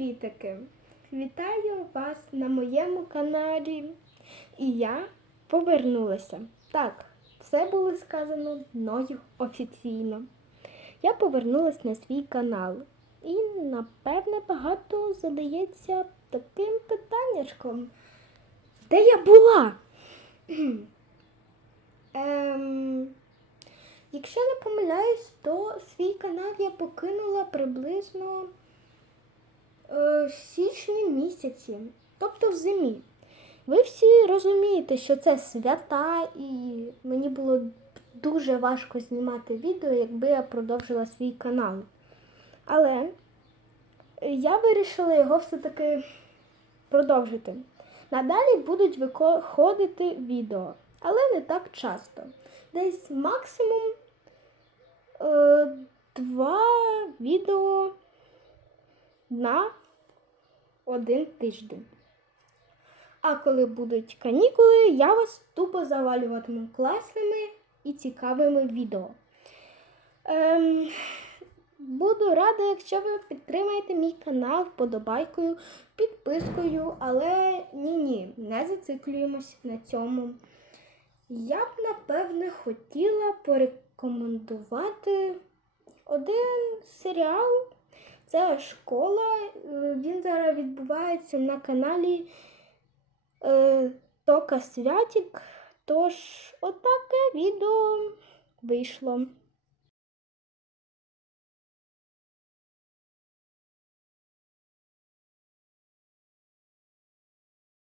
Привітики! Вітаю вас на моєму каналі. І я повернулася. Так, все було сказано мною офіційно. Я повернулася на свій канал. І, напевне, багато задається таким питаннячком. Де я була? ем, якщо не помиляюсь, то свій канал я покинула приблизно в січні місяці, тобто в зимі. Ви всі розумієте, що це свята, і мені було дуже важко знімати відео, якби я продовжила свій канал. Але я вирішила його все-таки продовжити. Надалі будуть виходити відео, але не так часто. Десь максимум е, два відео на один тиждень. А коли будуть канікули, я вас тупо завалюватиму класними і цікавими відео. Ем, буду рада, якщо ви підтримаєте мій канал вподобайкою, підпискою, але ні-ні, не зациклюємось на цьому. Я б, напевне, хотіла порекомендувати один серіал. Це школа. Е, Він зараз відбувається на каналі е, Тока Святік. Тож, отаке відео вийшло.